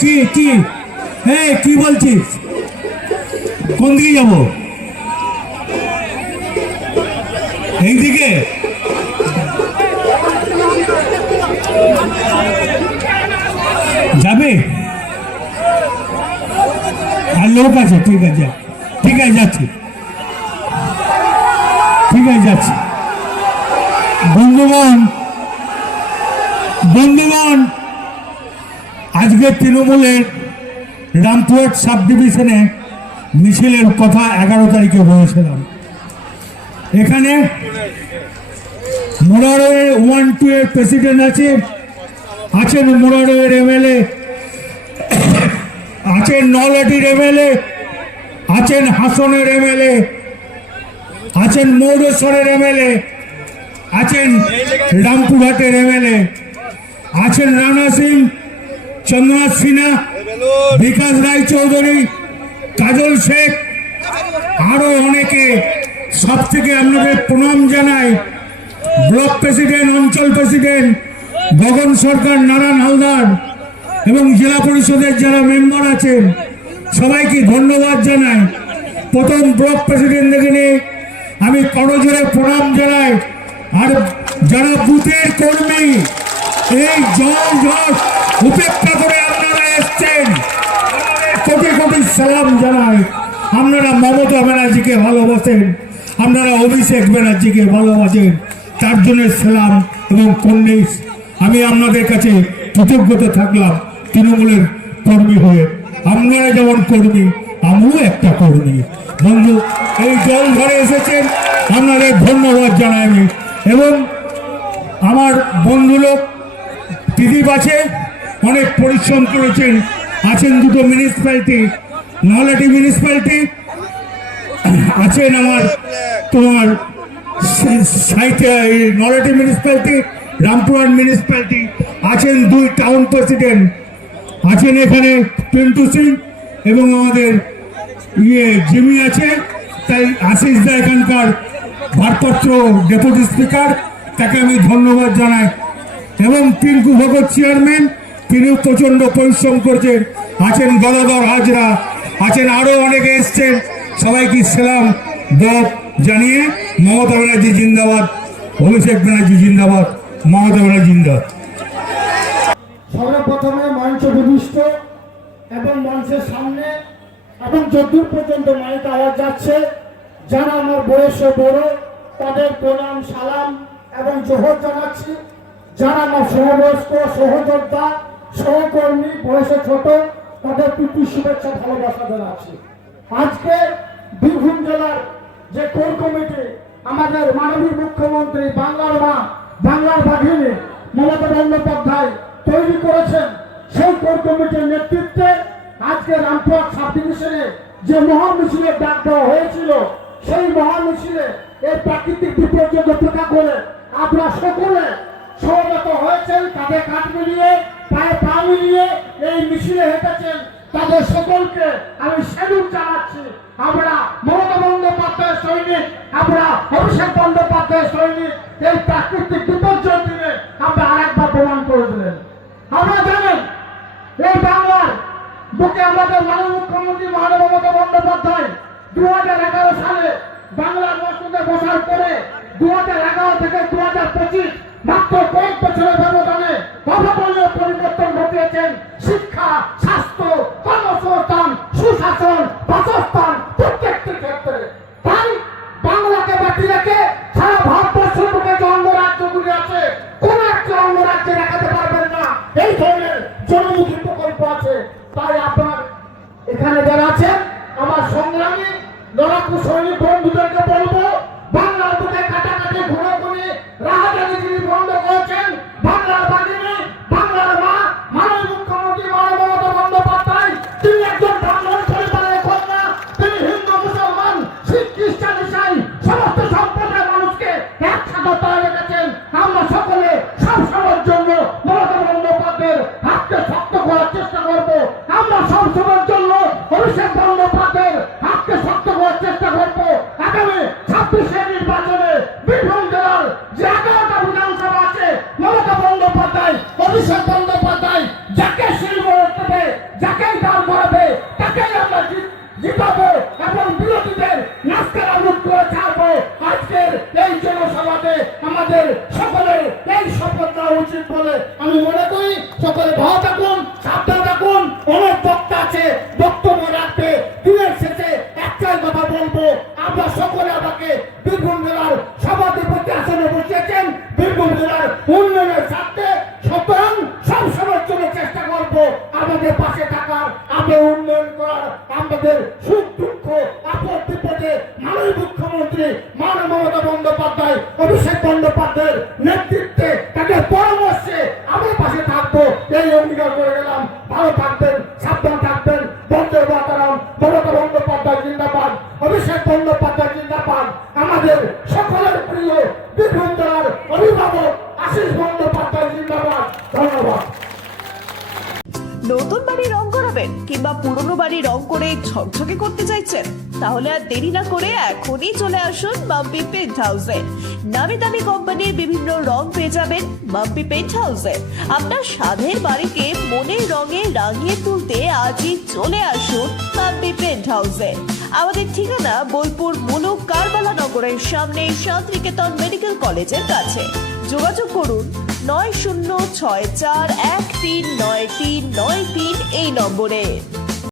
কি কি? হ্যাঁ কি বলছিস? কোন দিকে যাব? এইদিকে? যাবে? আর লোক আছে, ঠিক আছে ঠিক আছে, যাচ্ছি। ঠিক আছে, যাচ্ছি। বন্ধুগণ বন্ধুগণ! আজকে তৃণমূলের রামপুরহাট সাব ডিভিশনে মিছিলের কথা এগারো তারিখে বলেছিলাম। এখানে মোরারোয়ের ওয়ান টু এর প্রেসিডেন্ট আছে, আছেন মোরারোয়ের এমএলএ, আছেন নলাটির এমএলএ, আছেন হাসনের এমএলএ, আছেন মৌরেশ্বরের এমএলএ, আছেন রামপুরহাটের এমএলএ, আছেন রানা সিং চন্দ্রনাথ সিনহা, বিকাশ রায় চৌধুরী কাজল শেখ, আরও অনেকে। সব থেকে আপনাদের প্রণাম জানাই। ব্লক প্রেসিডেন্ট, অঞ্চল প্রেসিডেন্ট, গগন সরকার, নারায়ণ হালদার এবং জেলা পরিষদের যারা মেম্বার আছেন, সবাইকে ধন্যবাদ জানাই। প্রথম ব্লক প্রেসিডেন্ট নিয়ে আমি করজোরে প্রণাম জানাই। আর যারা বুথের কর্মী এই জল জল, উপেক্ষা করে আপনারা এসছেন। কোটি কোটি সালাম জানাই। আপনারা মমতা ব্যানার্জিকে ভালোবাসেন। আপনারা অভিষেক ব্যানার্জিকে ভালোবাসেন। তার জন্য সালাম এবং কন্যেশ। আমি আপনাদের কাছে কৃতজ্ঞতা থাকলাম তৃণমূলের কর্মী হয়ে। আপনারা যেমন কর্মী, আমিও একটা কর্মী। বন্ধু, এই জল ধরে এসেছেন। আপনাদের ধন্যবাদ জানাই আমি। এবং আমার বন্ধু লোক দিলীপ আছে, অনেক পরিশ্রম করেছেন, আছেন দুটো মিউনিসিপ্যালিটি নলাটি মিউনিসিপ্যালিটি আছেন আমার তোমার নলাটি মিউনিসিপ্যালিটি রামপুরহাট মিউনিসিপ্যালিটি আছেন দুই টাউন প্রেসিডেন্ট আছেন এখানে পিন্টু সিং এবং আমাদের ইয়ে জিমি আছে, তাই আশিস দা এখানকার ভারপত্র ডেপুটি স্পিকার তাকে আমি ধন্যবাদ জানাই। এবং টিঙ্কু ভগত চেয়ারম্যান, তিনি প্রচণ্ড পরিশ্রম করছেন। আছেন গদাধর হাজরা, আছেন আরও অনেকে এসছেন। সবাইকে সালাম দপ জানিয়ে মমতা ব্যানার্জি জিন্দাবাদ, অভিষেক ব্যানার্জি জিন্দাবাদ, মমতা ব্যানার্জি জিন্দাবাদ। সর্বপ্রথমে মঞ্চ বিশিষ্ট এবং মঞ্চের সামনে এবং যদ্দূর পর্যন্ত মাইক আওয়াজ যাচ্ছে, যারা আমার বয়সে বড়, তাদের প্রণাম, সালাম এবং জোহর জানাচ্ছি। যারা আমার সমবয়স্ক সহযোদ্ধা, সহকর্মী, বয়সে ছোট, তাদের প্রীতি, শুভেচ্ছা, ভালোবাসা জানাচ্ছি। আজকে বীরভূম জেলার যে কোর কমিটি, আমাদের মাননীয় মুখ্যমন্ত্রী বাংলার মা, বাংলার বাঘিনী মমতা বন্দ্যোপাধ্যায় তৈরি করেছেন সেই কোর কমিটির নেতৃত্বে আজকে রামপুরহাট সাব ডিভিশনে যে মহা মিছিলের ডাক দেওয়া হয়েছিল, সেই মহা মিছিলে এই প্রাকৃতিক বিপর্যয় উপেক্ষা করে আপনারা সকলে সমবেত হয়েছেন কাঁধে কাঁধ মিলিয়ে, পায়ে পা মিলিয়ে এই মিছিলে হেঁটেছেন। তাদের সকলকে আমি স্যালুট জানাচ্ছি। আমরা মমতা বন্দ্যোপাধ্যায়ের সৈনিক, আমরা অভিষেক বন্দ্যোপাধ্যায়ের সৈনিক, এই প্রাকৃতিক বিপর্যয় দিনে আমরা আরেকবার প্রমাণ করে দিলেন। আমরা জানেন, এই বাংলার বুকে আমাদের মাননীয় মুখ্যমন্ত্রী মহানব মমতা বন্দ্যোপাধ্যায় দু হাজার এগারো সালে বাংলার মসজিদে বসার পরে দু হাজার এগারো থেকে দু হাজার পঁচিশ মাত্র কয়েক বছরের ব্যবধানে অভাবনীয় পরিবর্তন ঘটিয়েছেন শিক্ষা, স্বাস্থ্য, কর্মসংস্থান, সুশাসন, বাসস্থান প্রত্যেকটি ক্ষেত্রে। তাই বাংলাকে বাকি রেখে সারা ভারতবর্ষের বুকে যে অঙ্গরাজ্যগুলি আছে, কোন একটা অঙ্গরাজ্যে দেখাতে পারবেন না। এই ধরনের জনমুখী প্রকল্প আছে। তাই আপনার এখানে যারা আছেন, আমার সংগ্রামী লড়াকু সৈনিক বন্ধুদেরকে বলব রাহাজানি যিনি আছে মমতা আমাদের পাশে থাকার আমাদের উন্নয়ন করার আমাদের সুখ দুঃখ, আপদ বিপদে মাননীয় মুখ্যমন্ত্রী মান মমতা বন্দ্যোপাধ্যায়, অভিষেক বন্দ্যোপাধ্যায়ের নেতৃত্বে তাদের পরামর্শে কিংবা পুরনো বাড়ি রং করে ঝকঝকে করতে চাইছেন, তাহলে আর দেরি না করে এখনই চলে আসুন মাম্পি পেন্ট হাউসে নামি দামি কোম্পানির বিভিন্ন রং পেয়ে যাবেন মাম্পি পেন্ট হাউসে আপনার স্বাদের বাড়িকে মনের রঙে রাঙিয়ে তুলতে আজই চলে আসুন মাম্পি পেন্ট হাউসে আমাদের ঠিকানা বোলপুর মুলুক কারবালা নগরের সামনে শান্তিনিকেতন মেডিকেল কলেজের কাছে। যোগাযোগ করুন নয় শূন্য ছয় চার এক তিন নয় তিন নয় তিন এই নম্বরে।